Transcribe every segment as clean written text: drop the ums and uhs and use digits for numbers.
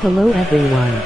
Hello everyone.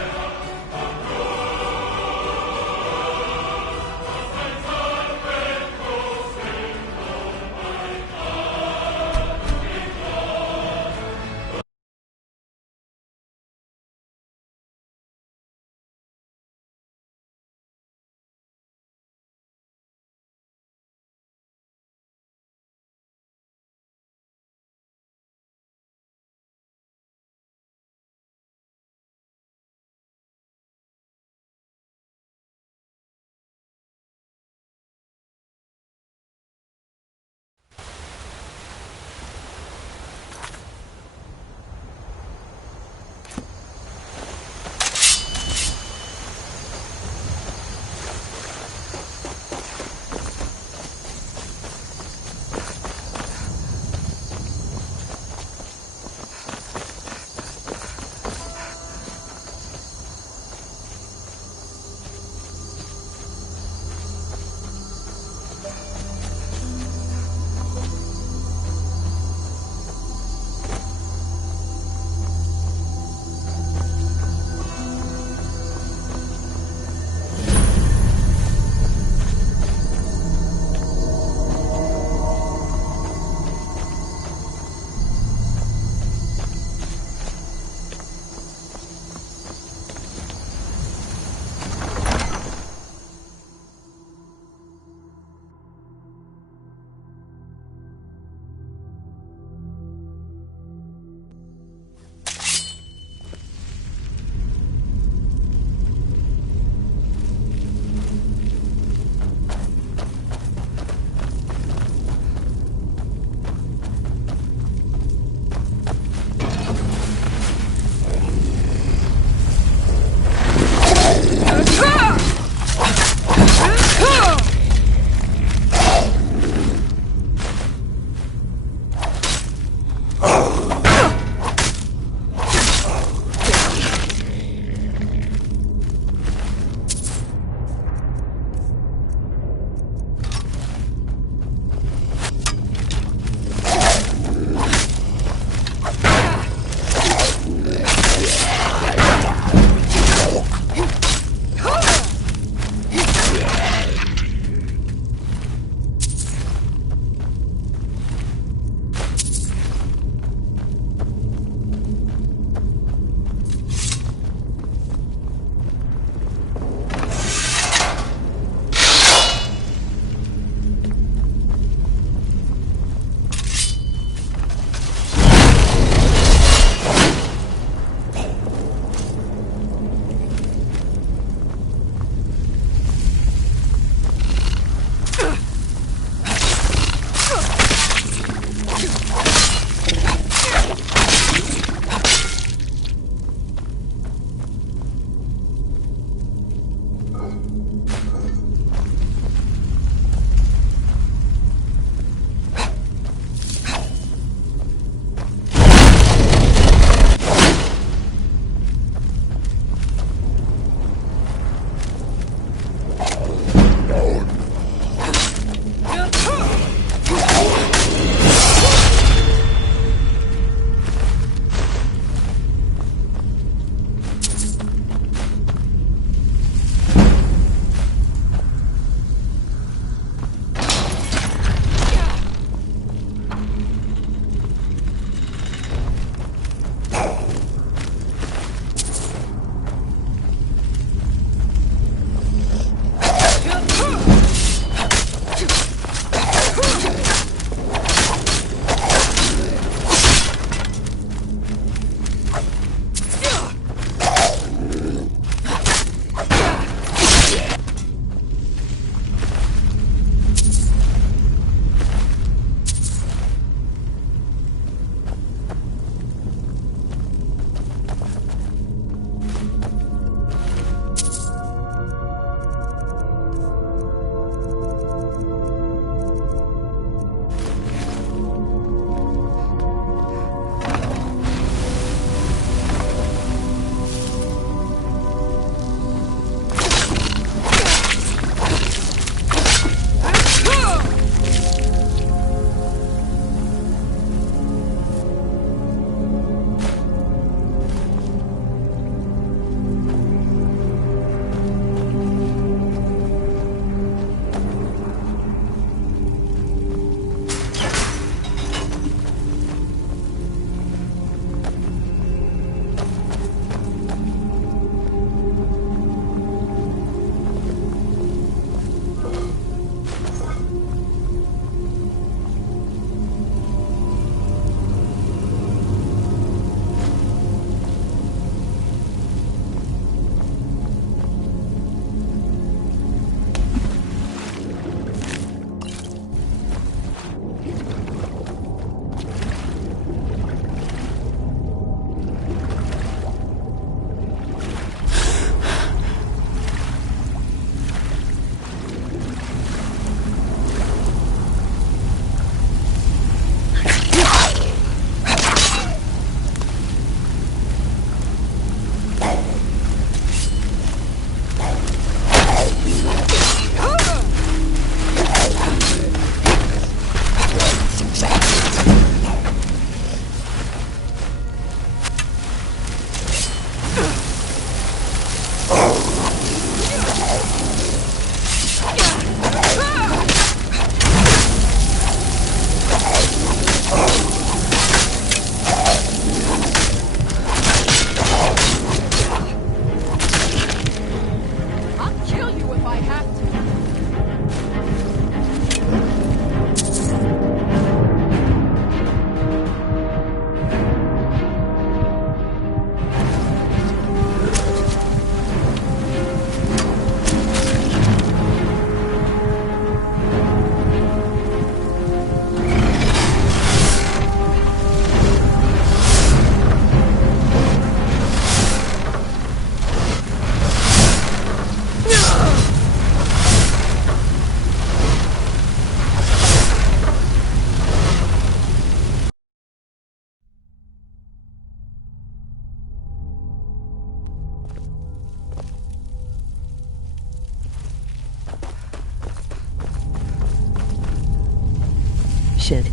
Shit.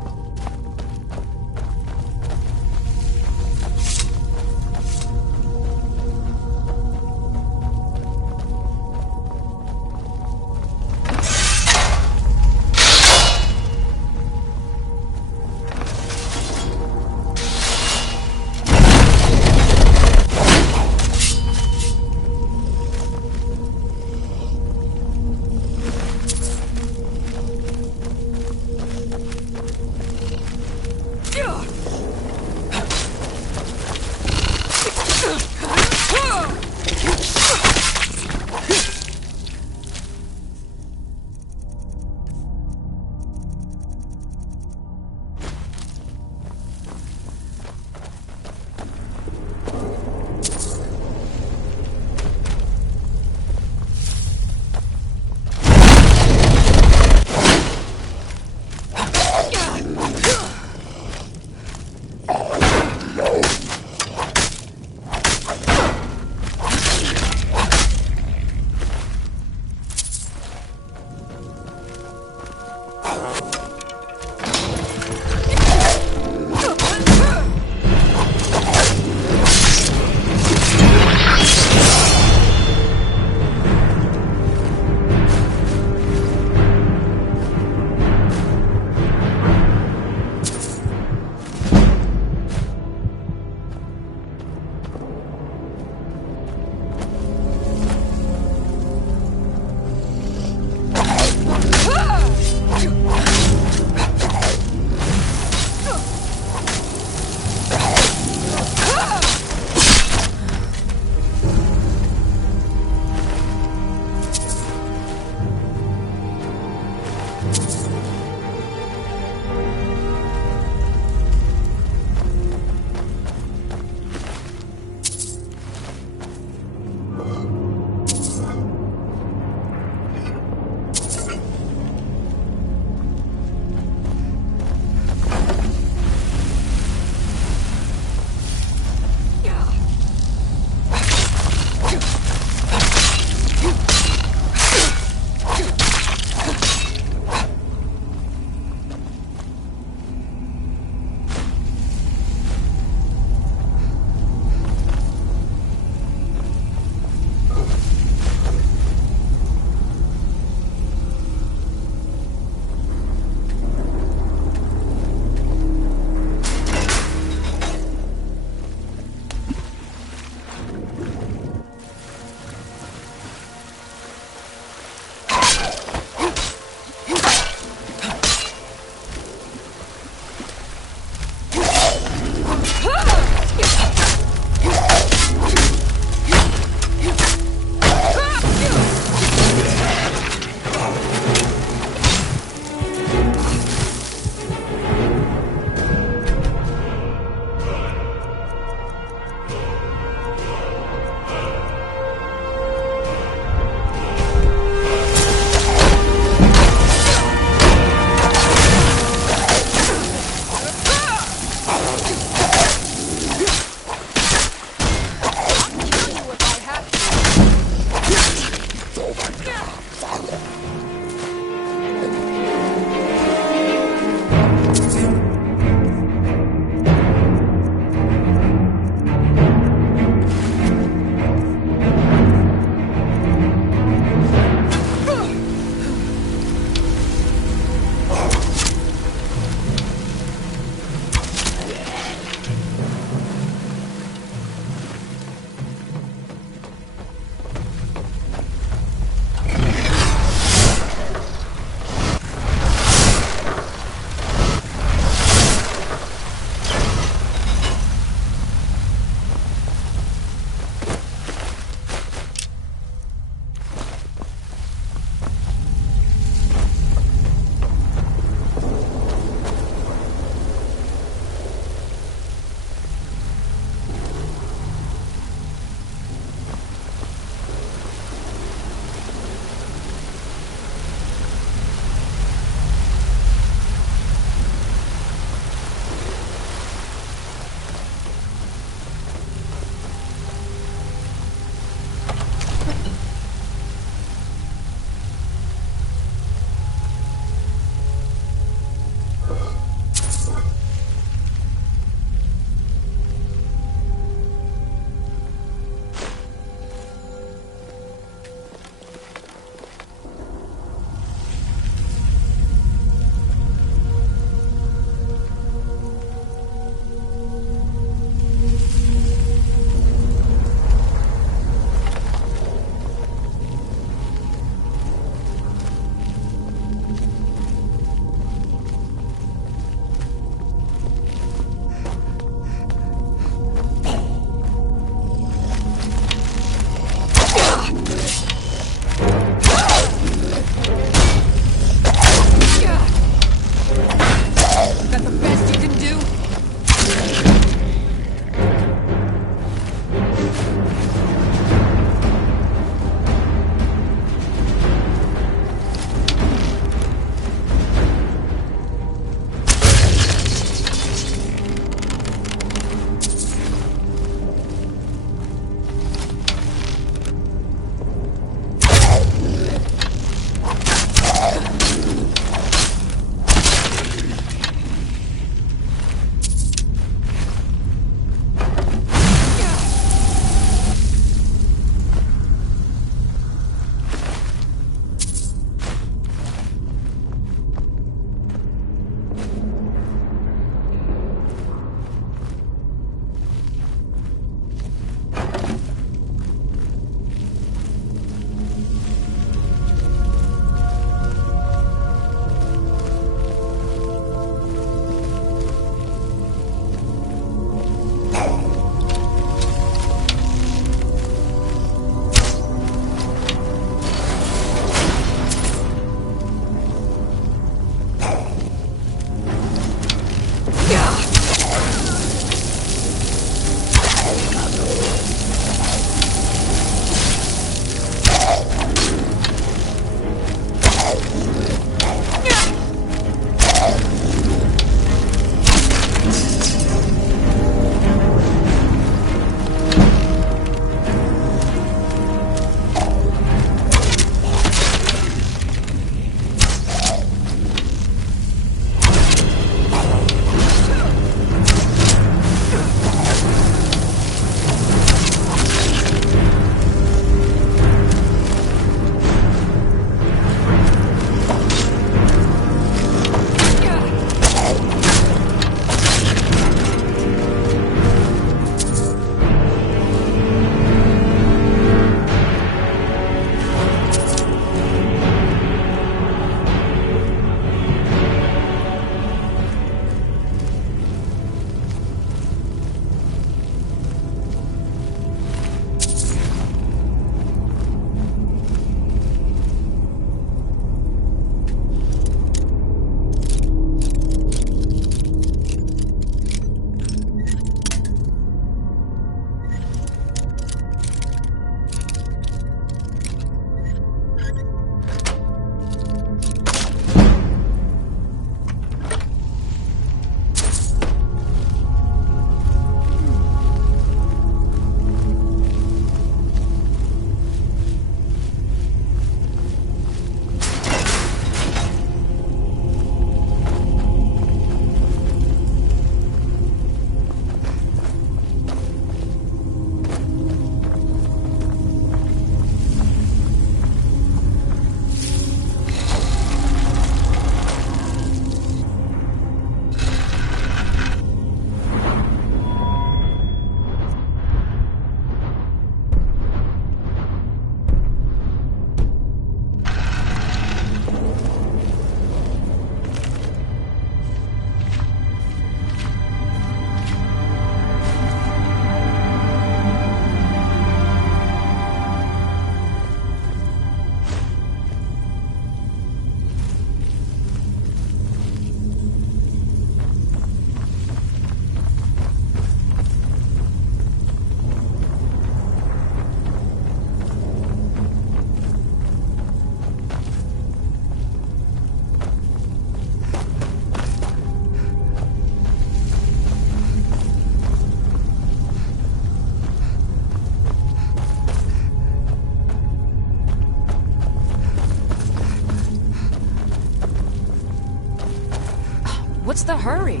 What's the hurry?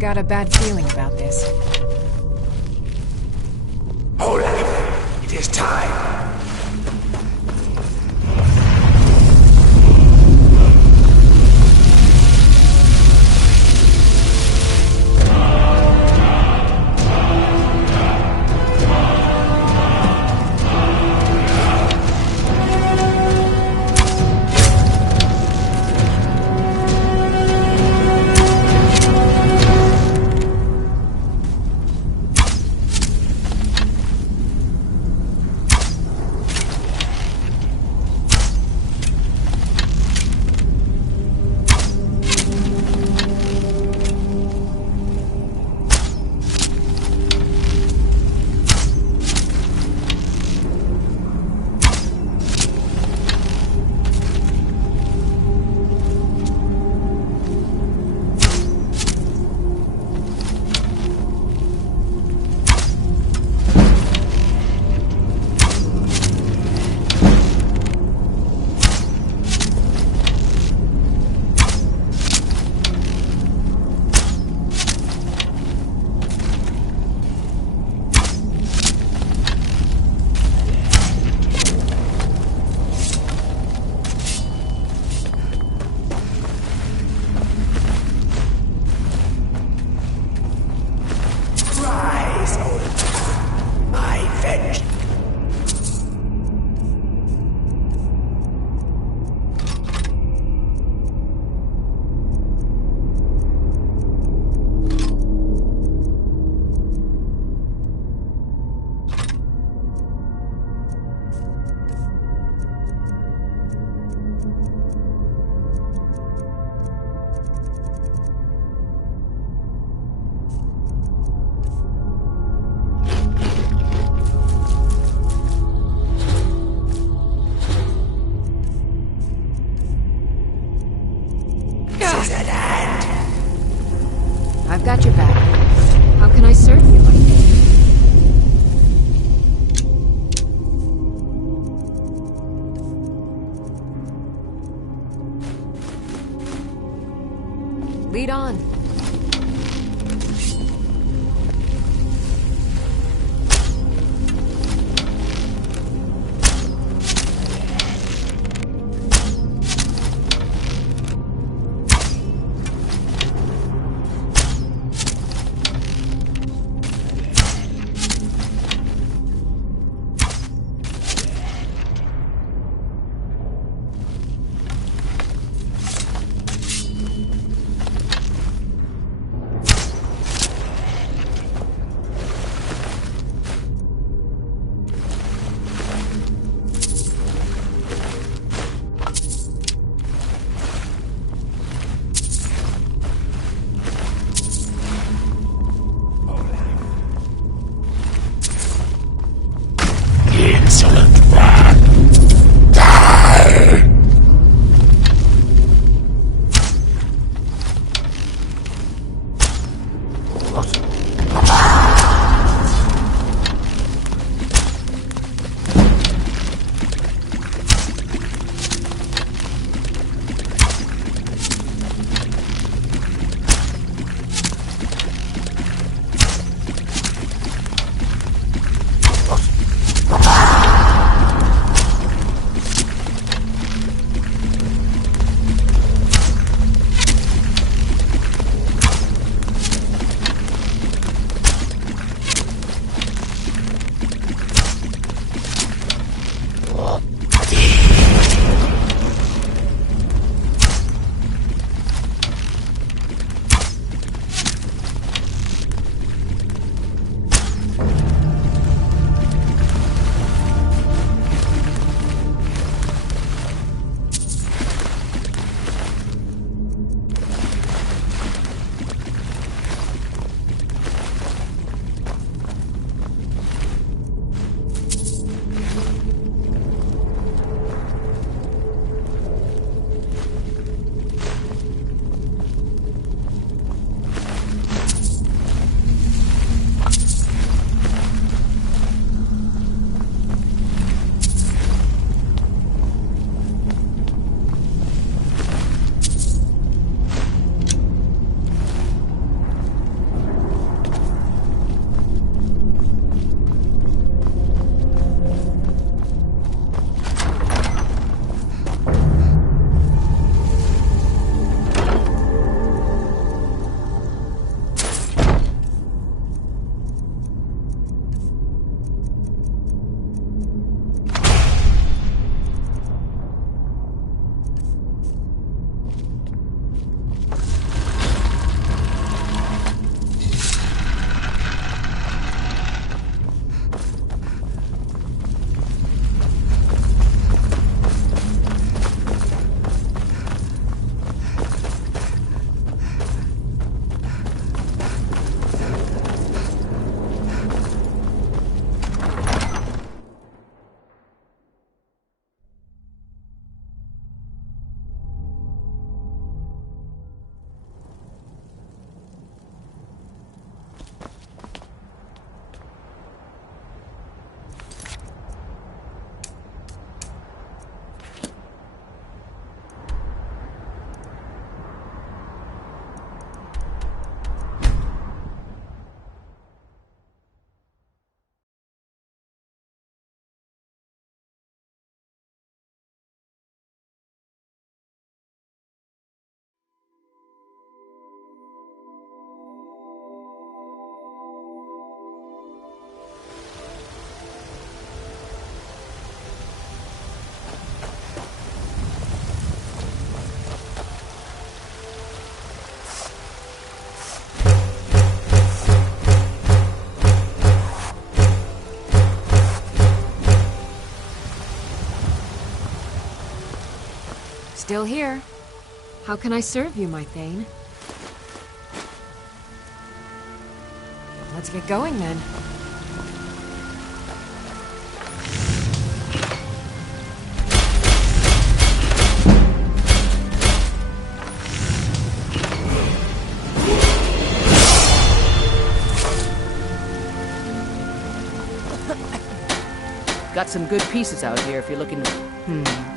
Got a bad feeling about this. Olaf, it is time. I've got your back. How can I serve you? Lead on. Still here. How can I serve you, my Thane? Let's get going then. Got some good pieces out here if you're looking to...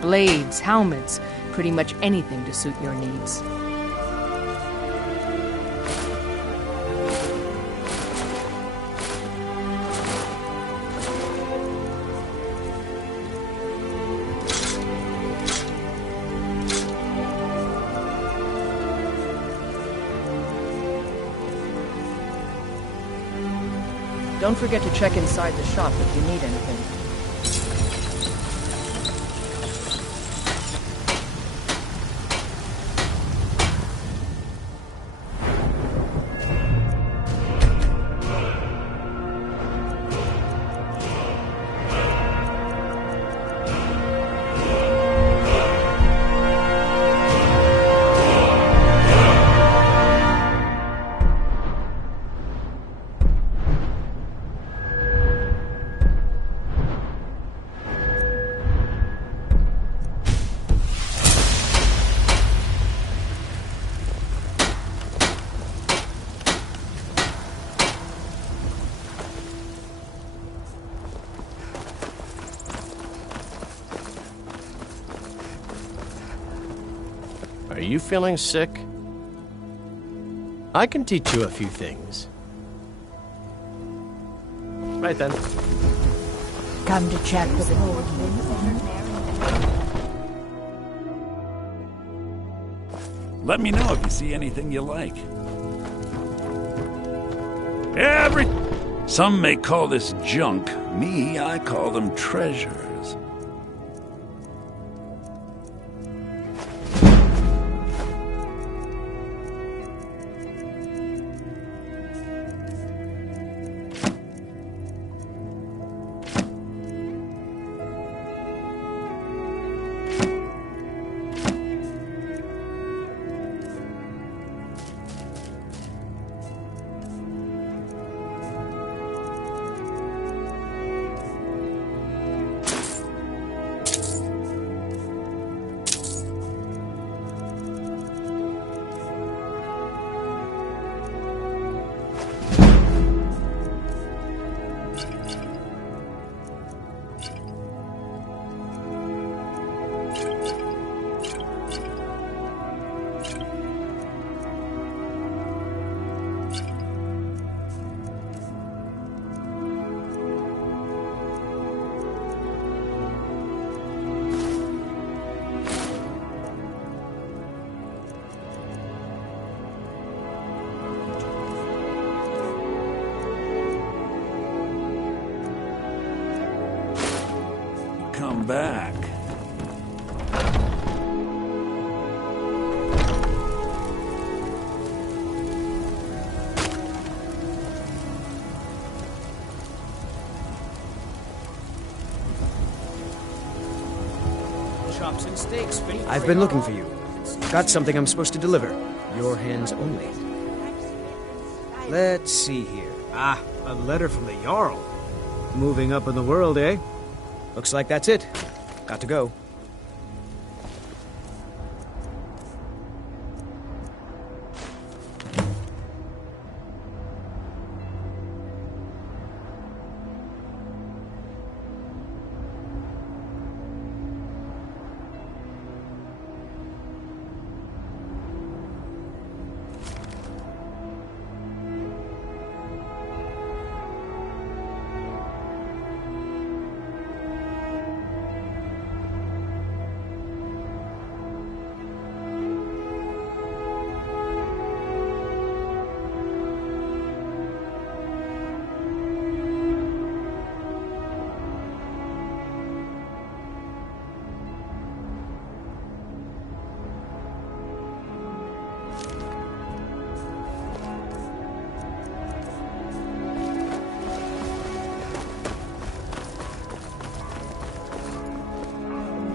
blades, helmets, pretty much anything to suit your needs. Don't forget to check inside the shop if you need anything. Are you feeling sick? I can teach you a few things. Right then. Come to chat with an old Let me know if you see anything you like. Some may call this junk. Me, I call them treasures. Come back. Chops and steaks, I've been looking for you. Got something I'm supposed to deliver. Your hands only. Let's see here. Ah, a letter from the Jarl. Moving up in the world, eh? Looks like that's it. Got to go.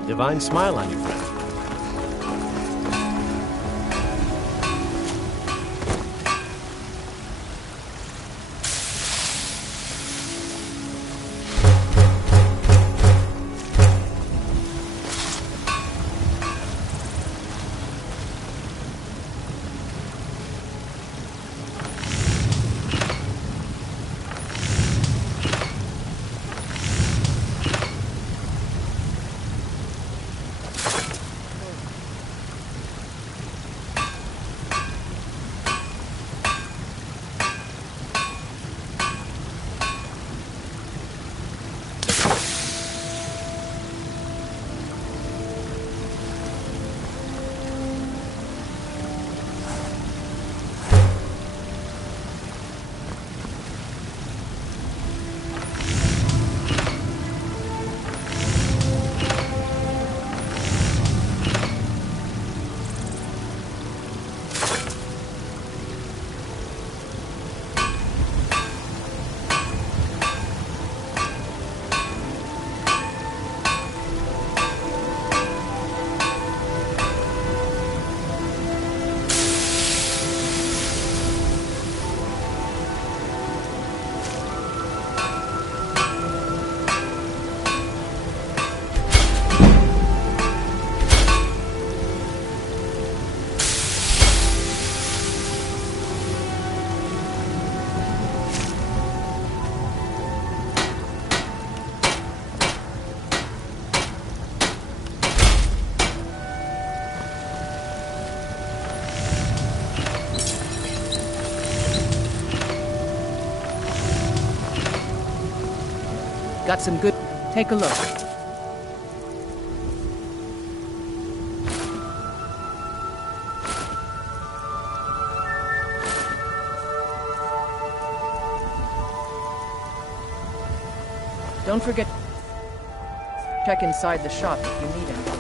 Divine smile on you, friend. got some good... Take a look. Don't forget... check inside the shop if you need anything.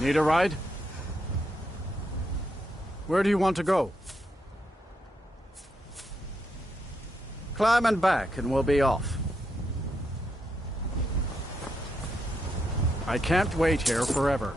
Need a ride? Where do you want to go? Climb and back and we'll be off. I can't wait here forever.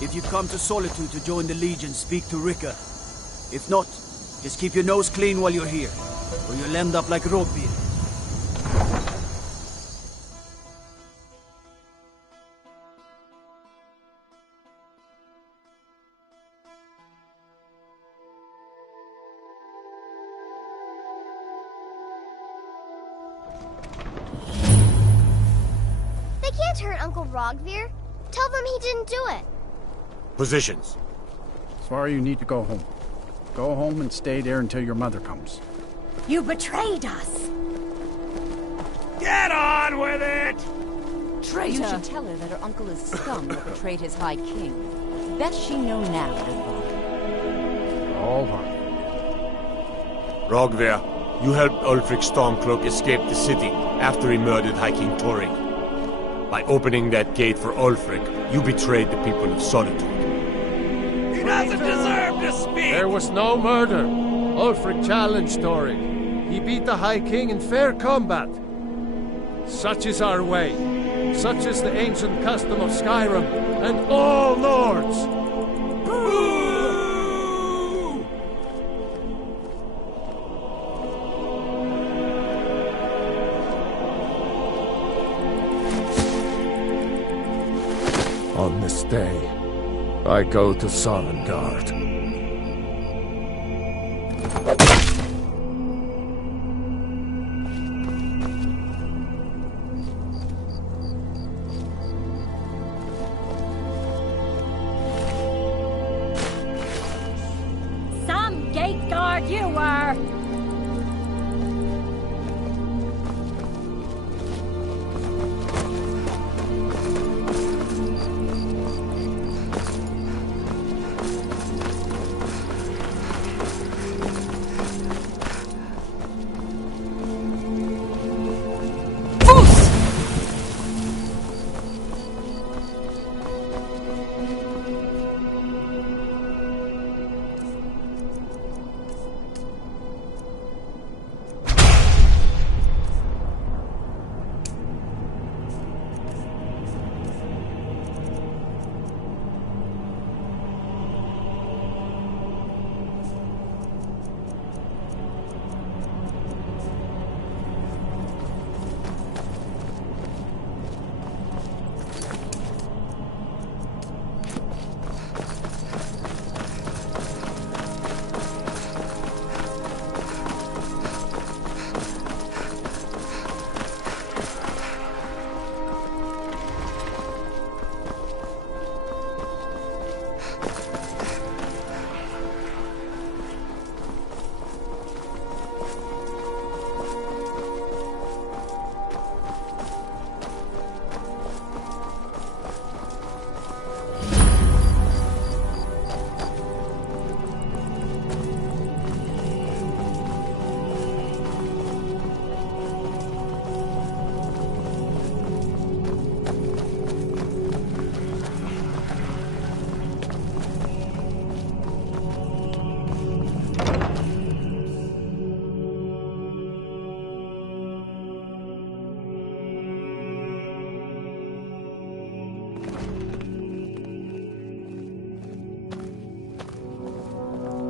If you've come to Solitude to join the Legion, speak to Rika. If not, just keep your nose clean while you're here, or you'll end up like Ropir. They can't hurt Uncle Rogvir. Tell them he didn't do it. Positions. Sorry, you need to go home. Go home and stay there until your mother comes. You betrayed us! Get on with it! Traitor! You should tell her that her uncle is scum that betrayed his High King. Best she know now, Edvard. All right. Rogvir, you helped Ulfric Stormcloak escape the city after he murdered High King Torring. By opening that gate for Ulfric, you betrayed the people of Solitude. He doesn't deserve to speak! There was no murder. Ulfric challenged Thorin. He beat the High King in fair combat. Such is our way. Such is the ancient custom of Skyrim and all lords. On this day, I go to Sovngarde. Some gate guard you were!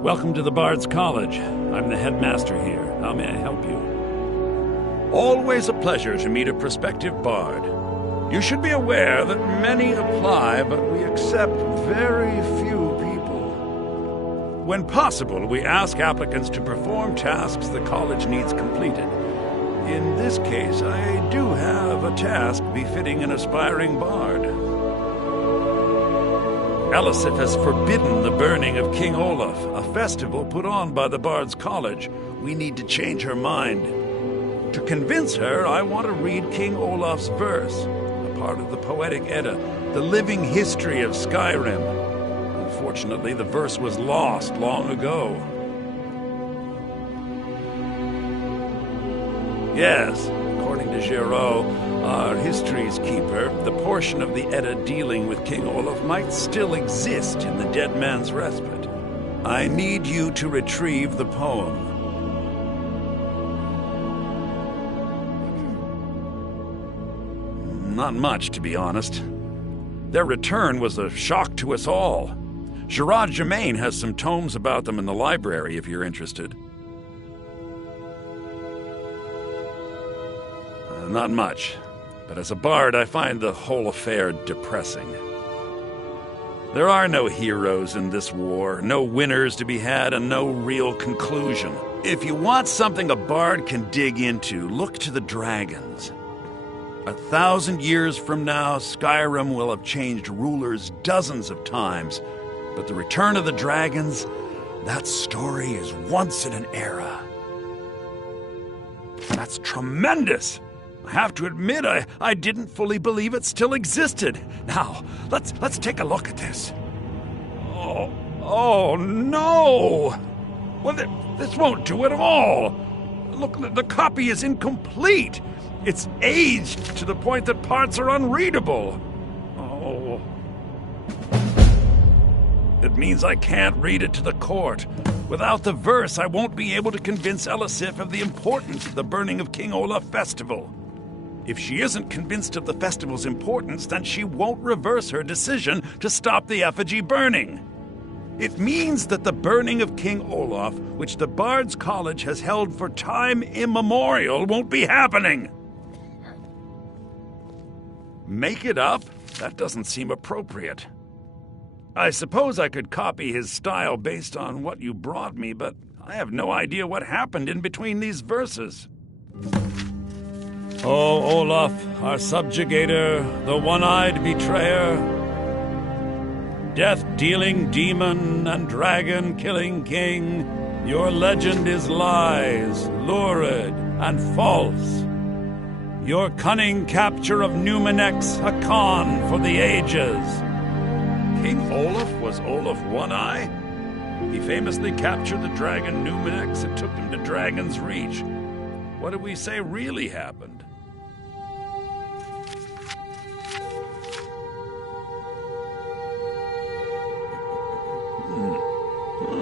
Welcome to the Bard's College. I'm the headmaster here. How may I help you? Always a pleasure to meet a prospective bard. You should be aware that many apply, but we accept very few people. When possible, we ask applicants to perform tasks the college needs completed. In this case, I do have a task befitting an aspiring bard. Elisif has forbidden the burning of King Olaf, a festival put on by the Bard's College. We need to change her mind. To convince her, I want to read King Olaf's verse, a part of the Poetic Edda, the living history of Skyrim. Unfortunately, the verse was lost long ago. Yes, according to Giraud, our history's keeper, the portion of the Edda dealing with King Olaf might still exist in the Dead Man's Respite. I need you to retrieve the poem. Not much, to be honest. Their return was a shock to us all. Gerard Germain has some tomes about them in the library, if you're interested. Not much. But as a bard, I find the whole affair depressing. There are no heroes in this war, no winners to be had, and no real conclusion. If you want something a bard can dig into, look to the dragons. 1,000 years from now, Skyrim will have changed rulers dozens of times, but the return of the dragons, that story is once in an era. That's tremendous! I have to admit, I didn't fully believe it still existed. Now, let's take a look at this. Oh no! Well, this won't do at all. Look, the copy is incomplete. It's aged to the point that parts are unreadable. Oh. It means I can't read it to the court. Without the verse, I won't be able to convince Elisif of the importance of the burning of King Olaf festival. If she isn't convinced of the festival's importance, then she won't reverse her decision to stop the effigy burning. It means that the burning of King Olaf, which the Bard's College has held for time immemorial, won't be happening. Make it up? That doesn't seem appropriate. I suppose I could copy his style based on what you brought me, but I have no idea what happened in between these verses. Oh, Olaf, our subjugator, the one-eyed betrayer, death-dealing demon and dragon-killing king, your legend is lies, lurid and false. Your cunning capture of Numenex, a con for the ages. King Olaf was Olaf One-Eye? He famously captured the dragon Numenex and took him to Dragon's Reach. What did we say really happened?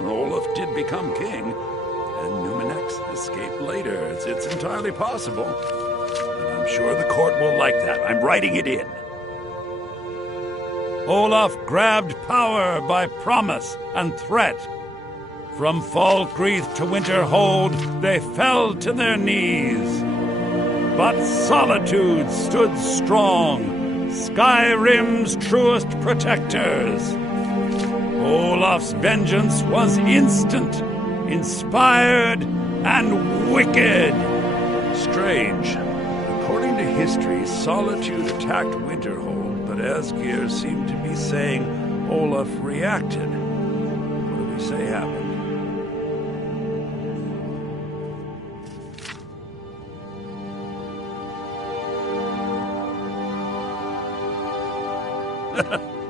Olaf did become king, and Numenex escaped later. It's entirely possible. And I'm sure the court will like that. I'm writing it in. Olaf grabbed power by promise and threat. From Falkreath to Winterhold, they fell to their knees. But solitude stood strong, Skyrim's truest protectors. Olaf's vengeance was instant, inspired, and wicked. Strange. According to history, Solitude attacked Winterhold, but Asgeir seemed to be saying Olaf reacted. What do we say happened?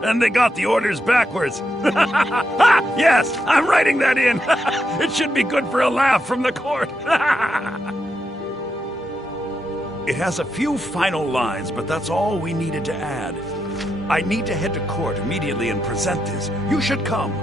And they got the orders backwards. Yes, I'm writing that in. It should be good for a laugh from the court. It has a few final lines, but that's all we needed to add. I need to head to court immediately and present this. You should come.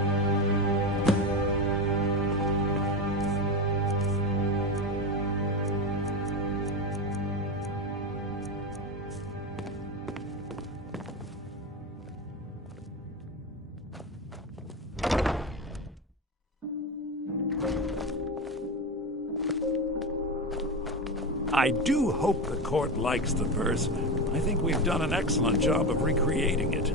I do hope the court likes the verse. I think we've done an excellent job of recreating it.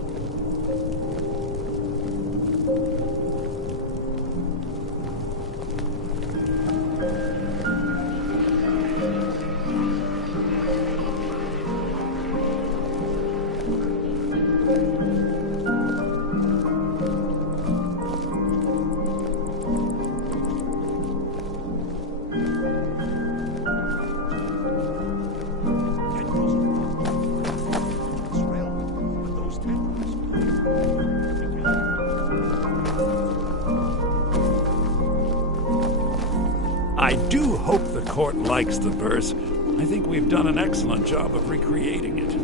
I do hope the court likes the verse. I think we've done an excellent job of recreating it.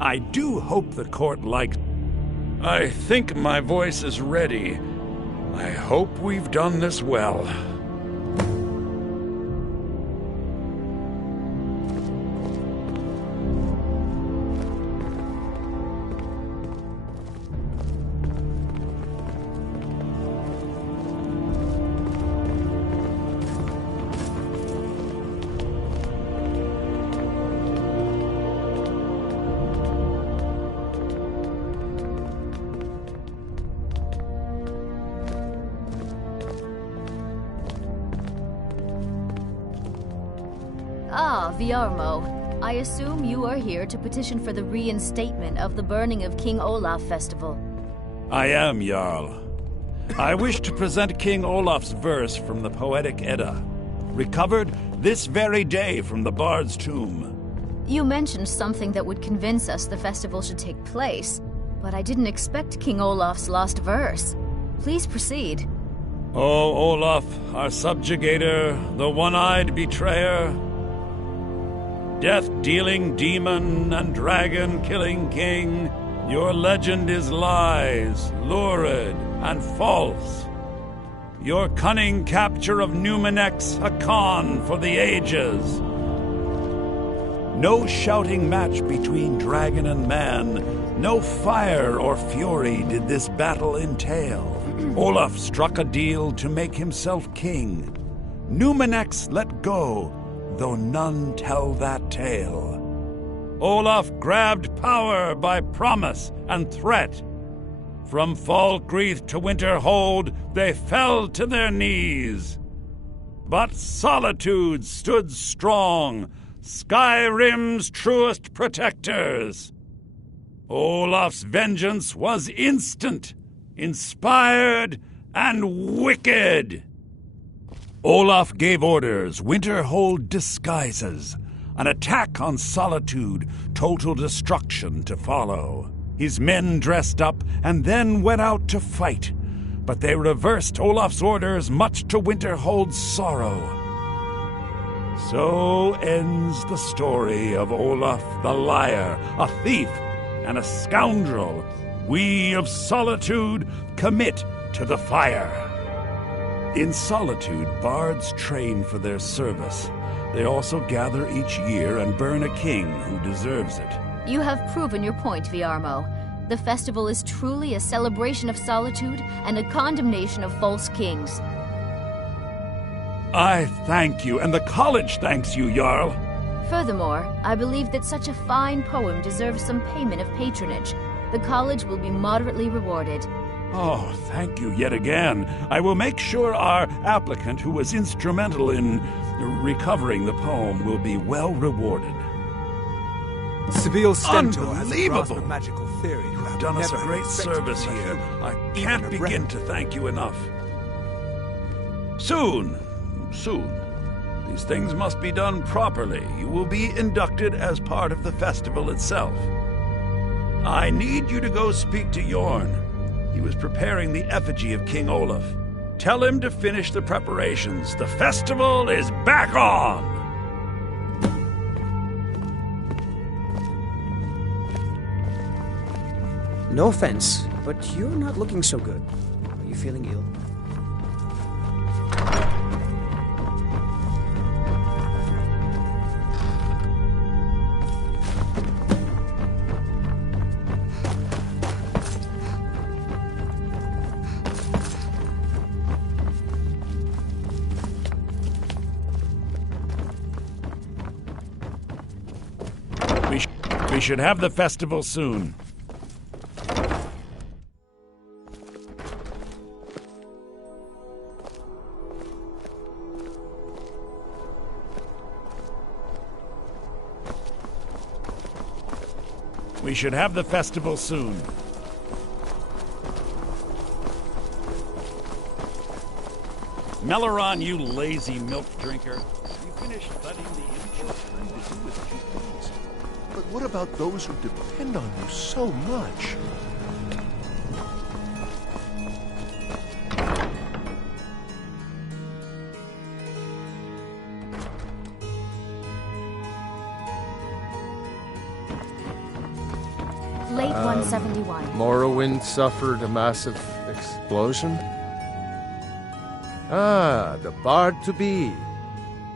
I do hope the court likes... I think my voice is ready. I hope we've done this well. Ah, Viarmo. I assume you are here to petition for the reinstatement of the burning of King Olaf festival. I am, Jarl. I wish to present King Olaf's verse from the Poetic Edda, recovered this very day from the Bard's tomb. You mentioned something that would convince us the festival should take place, but I didn't expect King Olaf's lost verse. Please proceed. O Olaf, our subjugator, the one-eyed betrayer, death-dealing demon and dragon-killing king, your legend is lies, lurid, and false. Your cunning capture of Numenex a con for the ages. No shouting match between dragon and man, no fire or fury did this battle entail. Olaf struck a deal to make himself king. Numenex let go, though none tell that tale. Olaf grabbed power by promise and threat. From Falkreath to Winterhold, they fell to their knees. But Solitude stood strong, Skyrim's truest protectors. Olaf's vengeance was instant, inspired, and wicked. Olaf gave orders, Winterhold disguises, an attack on Solitude, total destruction to follow. His men dressed up and then went out to fight, but they reversed Olaf's orders, much to Winterhold's sorrow. So ends the story of Olaf the liar, a thief and a scoundrel. We of Solitude commit to the fire. In Solitude, bards train for their service. They also gather each year and burn a king who deserves it. You have proven your point, Viarmo. The festival is truly a celebration of solitude and a condemnation of false kings. I thank you, and the college thanks you, Jarl. Furthermore, I believe that such a fine poem deserves some payment of patronage. The college will be moderately rewarded. Oh, thank you yet again. I will make sure our applicant, who was instrumental in recovering the poem, will be well rewarded. Sibyl Stentor has Unbelievable! a magical theory. You've done us a great service here. I can't begin to thank you enough. Soon. These things must be done properly. You will be inducted as part of the festival itself. I need you to go speak to Yorn. He was preparing the effigy of King Olaf. Tell him to finish the preparations. The festival is back on! No offense, but you're not looking so good. Are you feeling ill? We should have the festival soon. We should have the festival soon. Meleron, you lazy milk drinker. You finished studying the ancient time to do with chickens. But what about those who depend on you so much? Late 171. Morrowind suffered a massive explosion? Ah, the bard-to-be.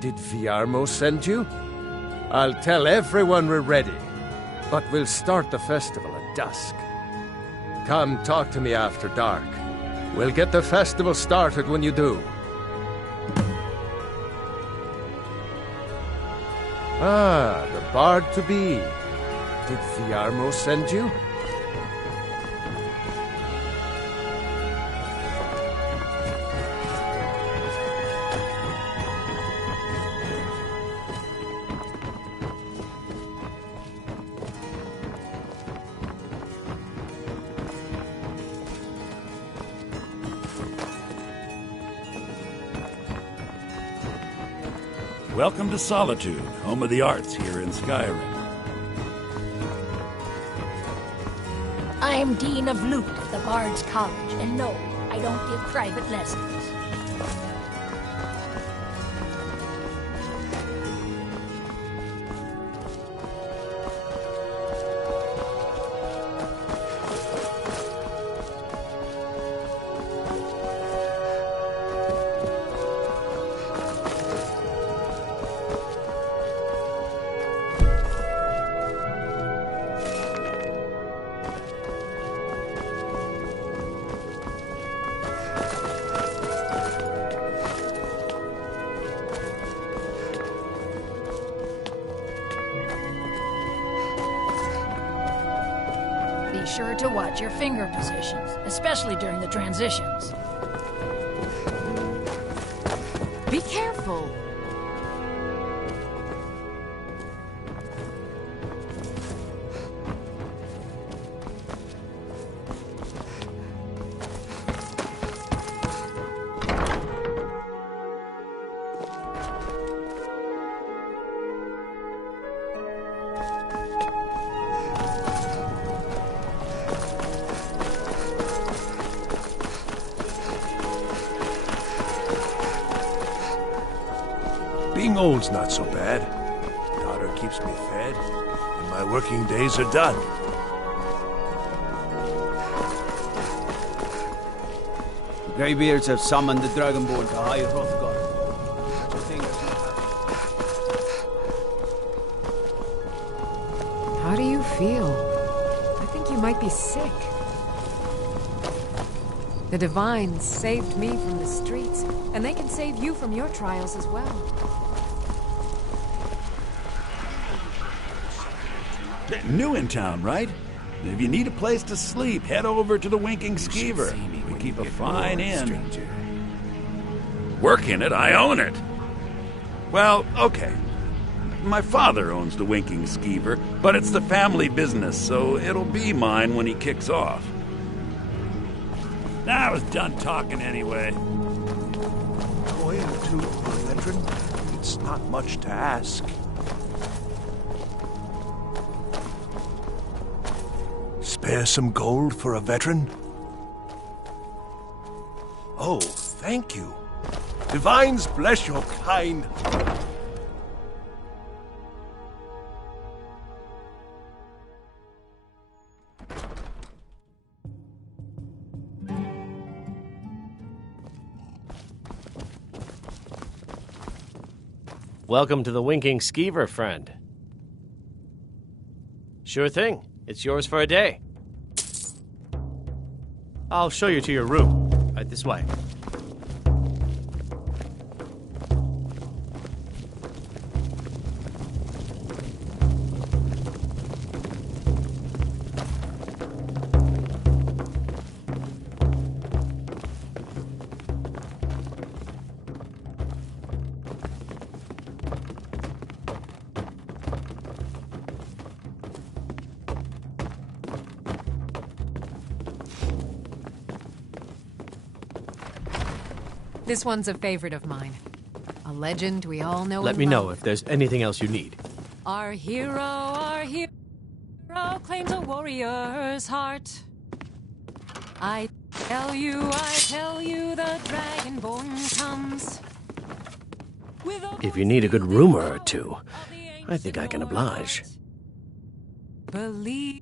Did Viarmo send you? I'll tell everyone we're ready, but we'll start the festival at dusk. Come talk to me after dark. We'll get the festival started when you do. Ah, the bard-to-be. Did Viarmo send you? Welcome to Solitude, home of the arts here in Skyrim. I'm Dean of Lute at the Bard's College, and no, I don't give private lessons. Be sure to watch your finger positions, especially during the transitions. Be careful. Being old's not so bad. Daughter keeps me fed, and my working days are done. The Greybeards have summoned the Dragonborn to High Hrothgar. Such a thing has not happened. How do you feel? I think you might be sick. The Divines saved me from the streets, and they can save you from your trials as well. New in town, right? If you need a place to sleep, head over to the Winking Skeever. We keep a fine inn. Work in it, I own it. Well, okay. My father owns the Winking Skeever, but it's the family business, so it'll be mine when he kicks off. I was done talking anyway. Boy or two for a veteran, it's not much to ask. Spare some gold for a veteran? Oh, thank you. Divines bless your kind. Welcome to the Winking Skeever, friend. Sure thing. It's yours for a day. I'll show you to your room. Right this way. This one's a favorite of mine. A legend we all know. Let me know if there's anything else you need. Our hero claims a warrior's heart. I tell you, the dragonborn comes. If you need a good rumor or two, I think I can oblige. Believe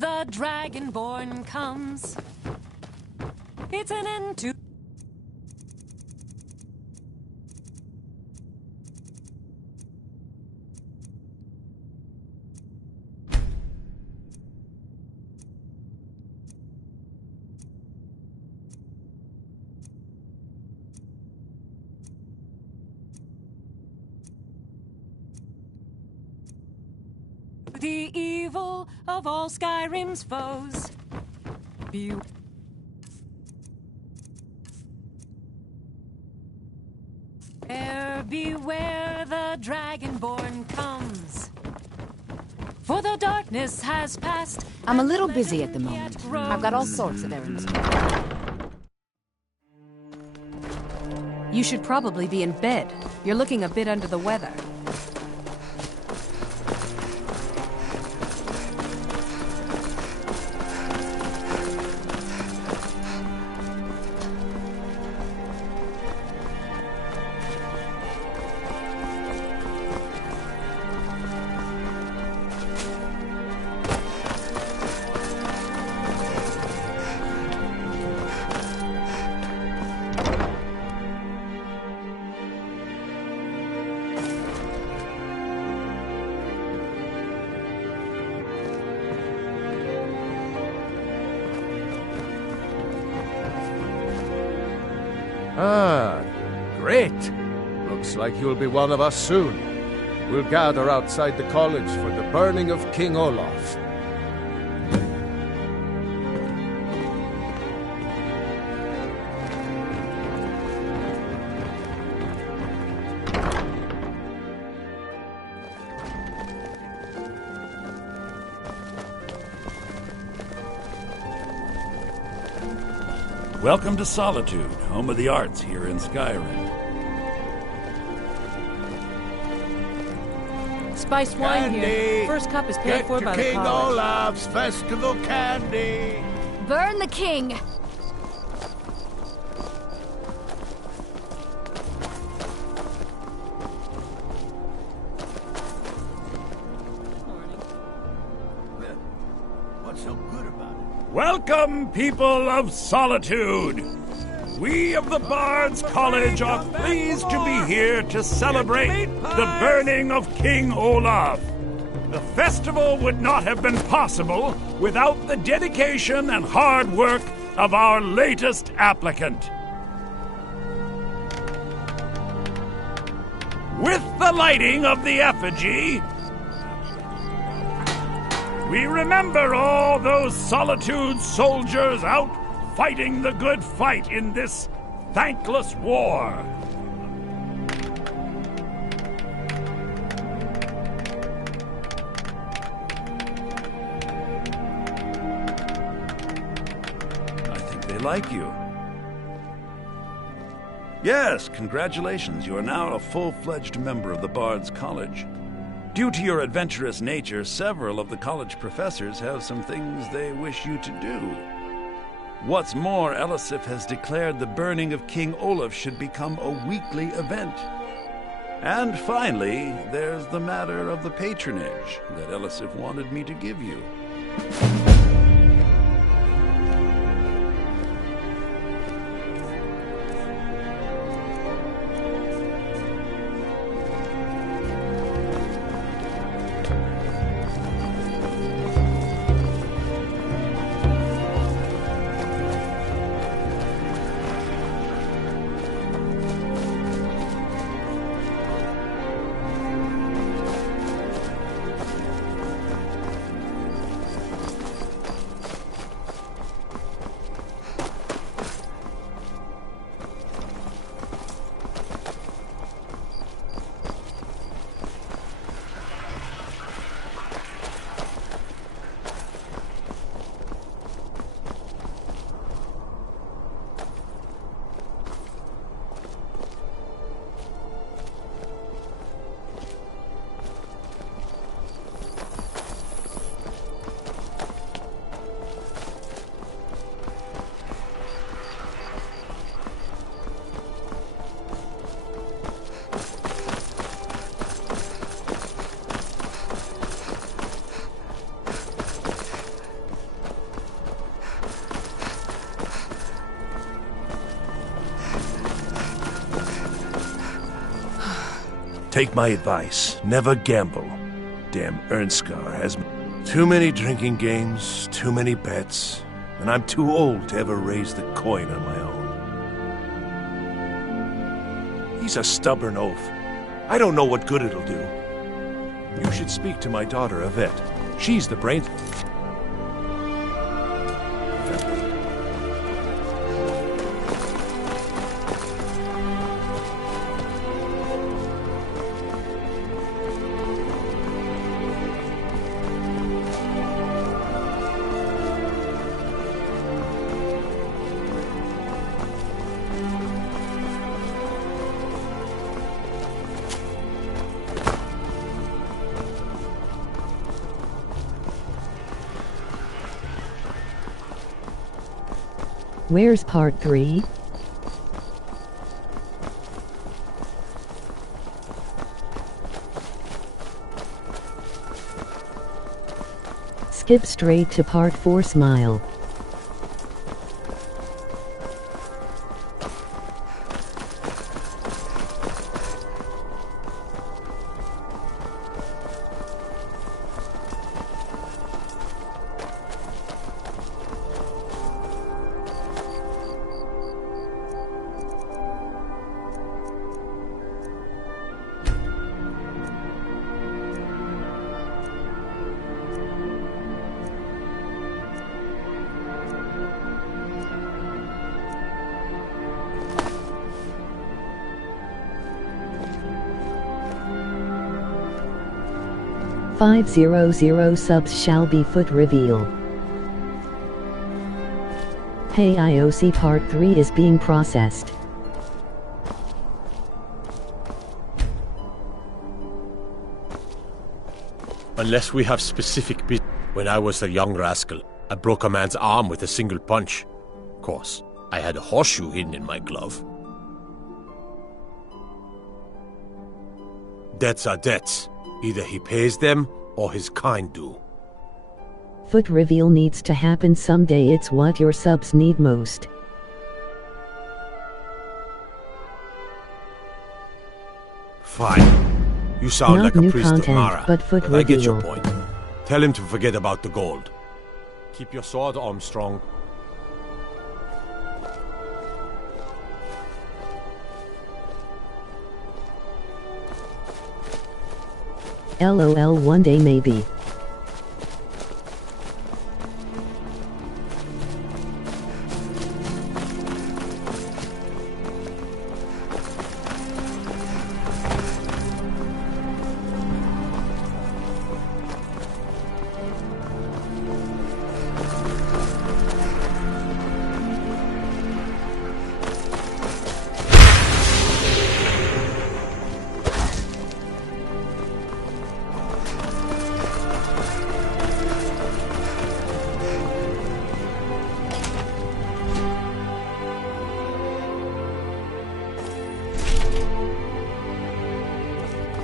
the dragonborn comes. It's an end to. The evil of all Skyrim's foes. Beware the dragonborn comes. For the darkness has passed. I'm a little busy at the moment. I've got all sorts of errands to do. You should probably be in bed. You're looking a bit under the weather. Ah, great. Looks like you'll be one of us soon. We'll gather outside the college for the burning of King Olaf. Welcome to Solitude, home of the arts here in Skyrim. Spiced wine here. First cup is paid for by the college. King Olaf's festival candy. Burn the king! What's so good about it? Welcome, people of Solitude! We of the Bard's College are pleased to be here to celebrate the burning of King Olaf. The festival would not have been possible without the dedication and hard work of our latest applicant. With the lighting of the effigy, we remember all those Solitude soldiers out fighting the good fight in this thankless war. I think they like you. Yes, congratulations. You are now a full-fledged member of the Bard's College. Due to your adventurous nature, several of the college professors have some things they wish you to do. What's more, Elisif has declared the burning of King Olaf should become a weekly event. And finally, there's the matter of the patronage that Elisif wanted me to give you. Take my advice. Never gamble. Damn Ernskar has too many drinking games, too many bets, and I'm too old to ever raise the coin on my own. He's a stubborn oaf. I don't know what good it'll do. You should speak to my daughter, Yvette. She's the brains... Where's part 3? Skip straight to part 4. Smile. $500 subs shall be foot reveal. Hey IOC part 3 is being processed. Unless we have specific business. When I was a young rascal, I broke a man's arm with a single punch. Of course, I had a horseshoe hidden in my glove. Debts are debts. Either he pays them, or his kind do. Foot reveal needs to happen someday. It's what your subs need most. Fine. You sound Not like a new priest content, of Mara, but foot I get your reveal. point. Tell him to forget about the gold. Keep your sword, Armstrong. LOL, one day maybe.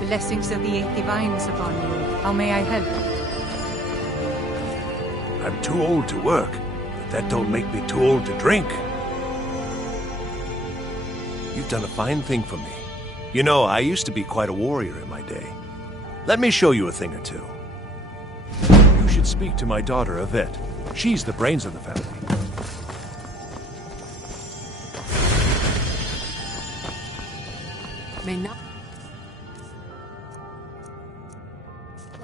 Blessings of the Eight Divines upon you. How may I help? I'm too old to work, but that don't make me too old to drink. You've done a fine thing for me. You know, I used to be quite a warrior in my day. Let me show you a thing or two. You should speak to my daughter, Yvette. She's the brains of the family. May not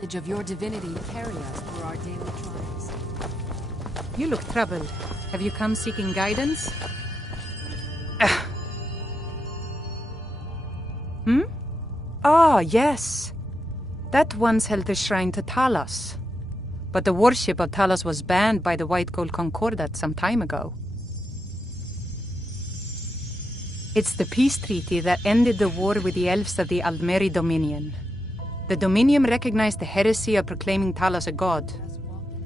knowledge of your divinity carry us through our daily trials. You look troubled. Have you come seeking guidance? Ah, yes. That once held the shrine to Talos. But the worship of Talos was banned by the White Gold Concordat some time ago. It's the peace treaty that ended the war with the elves of the Aldmeri Dominion. The Dominion recognized the heresy of proclaiming Talos a god.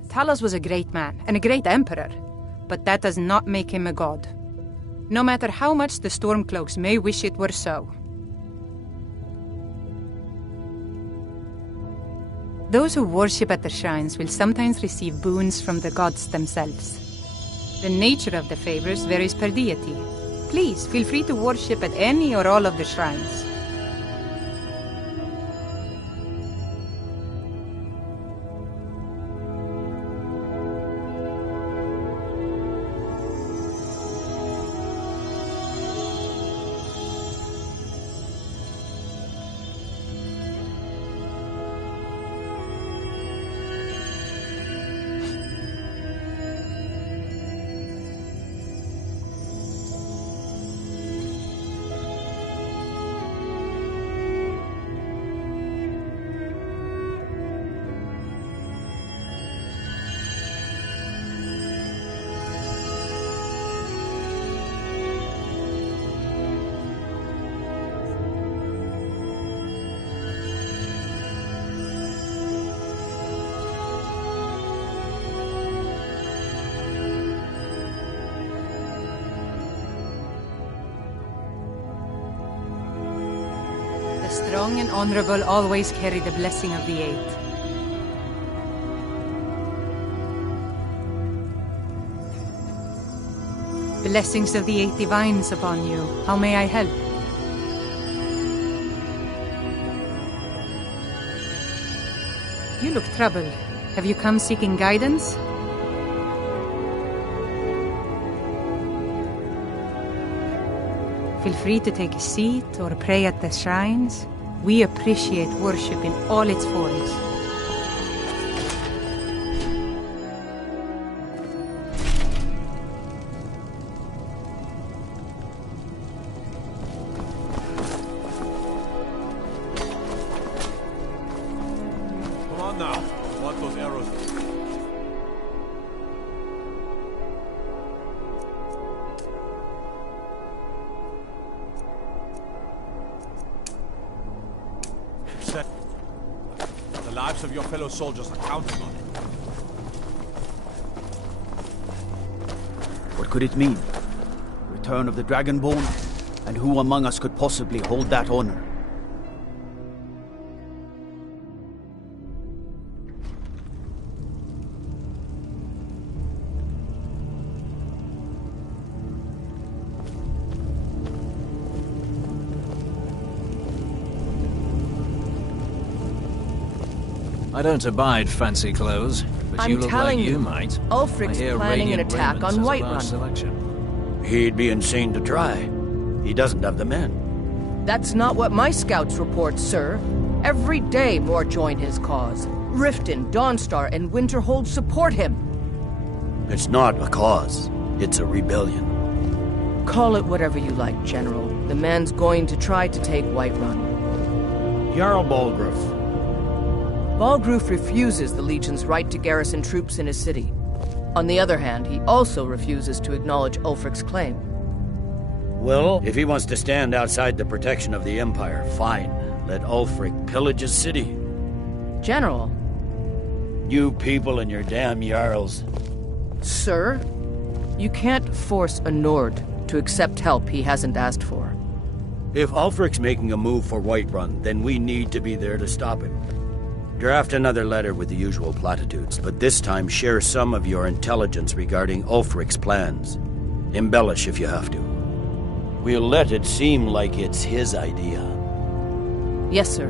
Talos was a great man and a great emperor, but that does not make him a god. No matter how much the Stormcloaks may wish it were so. Those who worship at the shrines will sometimes receive boons from the gods themselves. The nature of the favors varies per deity. Please, feel free to worship at any or all of the shrines. The strong and honorable always carry the blessing of the Eight. Blessings of the Eight Divines upon you. How may I help? You look troubled. Have you come seeking guidance? Feel free to take a seat or pray at the shrines. We appreciate worship in all its forms. Come on now. I want those arrows. The lives of your fellow soldiers are counting on it. What could it mean? Return of the Dragonborn? And who among us could possibly hold that honor? I don't abide fancy clothes, but you look like you might. Ulfric's planning an attack on Whiterun. Selection. He'd be insane to try. He doesn't have the men. That's not what my scouts report, sir. Every day more join his cause. Riften, Dawnstar, and Winterhold support him. It's not a cause. It's a rebellion. Call it whatever you like, General. The man's going to try to take Whiterun. Jarl Balgruuf. Balgruuf refuses the Legion's right to garrison troops in his city. On the other hand, he also refuses to acknowledge Ulfric's claim. Well, if he wants to stand outside the protection of the Empire, fine. Let Ulfric pillage his city. General. You people and your damn Jarls. Sir, you can't force a Nord to accept help he hasn't asked for. If Ulfric's making a move for Whiterun, then we need to be there to stop him. Draft another letter with the usual platitudes, but this time share some of your intelligence regarding Ulfric's plans. Embellish if you have to. We'll let it seem like it's his idea. Yes, sir.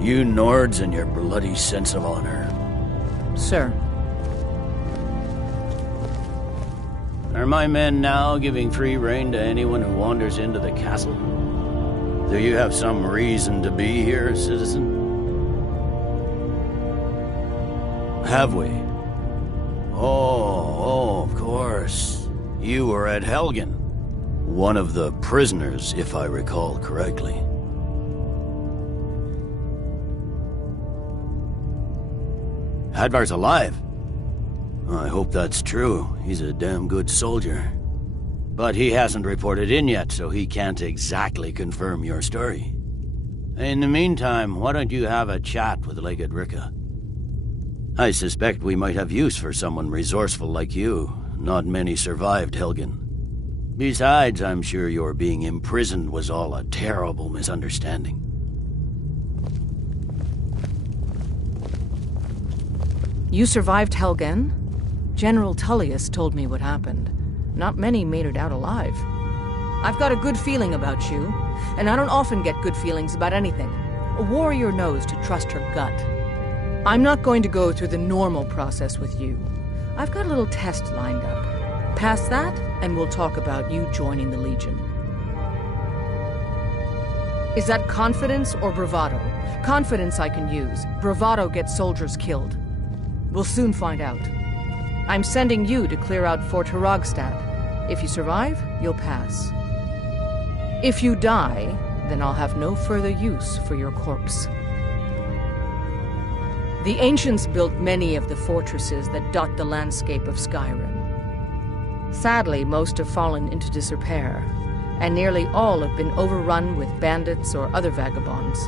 You Nords and your bloody sense of honor. Sir. Are my men now giving free rein to anyone who wanders into the castle? Do you have some reason to be here, citizen? Have we? Oh, of course. You were at Helgen. One of the prisoners, if I recall correctly. Hadvar's alive. I hope that's true. He's a damn good soldier. But he hasn't reported in yet, so he can't exactly confirm your story. In the meantime, why don't you have a chat with Legate Ricka? I suspect we might have use for someone resourceful like you. Not many survived Helgen. Besides, I'm sure your being imprisoned was all a terrible misunderstanding. You survived Helgen? General Tullius told me what happened. Not many made it out alive. I've got a good feeling about you, and I don't often get good feelings about anything. A warrior knows to trust her gut. I'm not going to go through the normal process with you. I've got a little test lined up. Pass that, and we'll talk about you joining the Legion. Is that confidence or bravado? Confidence I can use. Bravado gets soldiers killed. We'll soon find out. I'm sending you to clear out Fort Hrogstad. If you survive, you'll pass. If you die, then I'll have no further use for your corpse. The ancients built many of the fortresses that dot the landscape of Skyrim. Sadly, most have fallen into disrepair, and nearly all have been overrun with bandits or other vagabonds.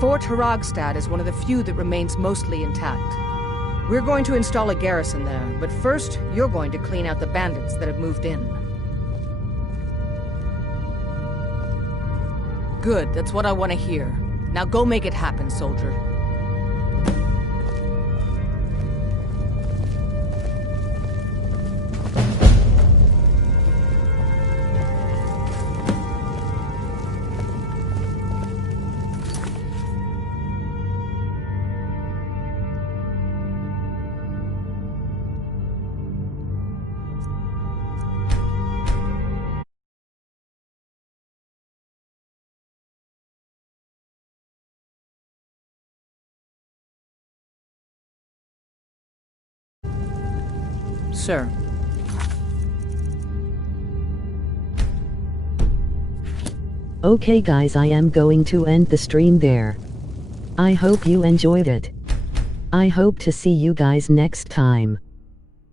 Fort Hrogstad is one of the few that remains mostly intact. We're going to install a garrison there, but first, you're going to clean out the bandits that have moved in. Good, that's what I want to hear. Now go make it happen, soldier. Sir. Okay guys, I am going to end the stream there. I hope you enjoyed it. I hope to see you guys next time.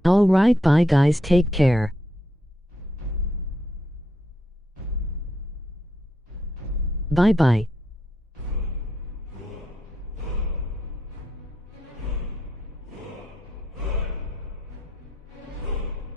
Alright, bye guys, take care. Bye bye.